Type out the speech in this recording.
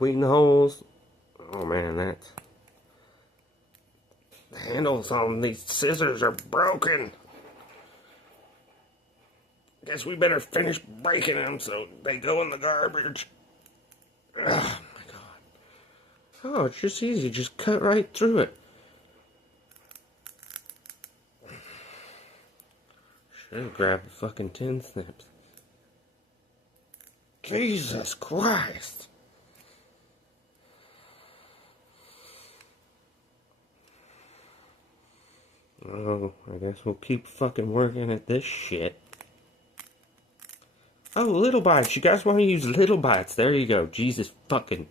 between the holes. Oh man, the handles on these scissors are broken. Guess we better finish breaking them so they go in the garbage. Oh my god. Oh, it's just easy. Just cut right through it. Should have grabbed the fucking tin snips. Jesus Christ. Oh, I guess we'll keep fucking working at this shit. Oh, little bites. You guys want to use little bites. There you go. Jesus fucking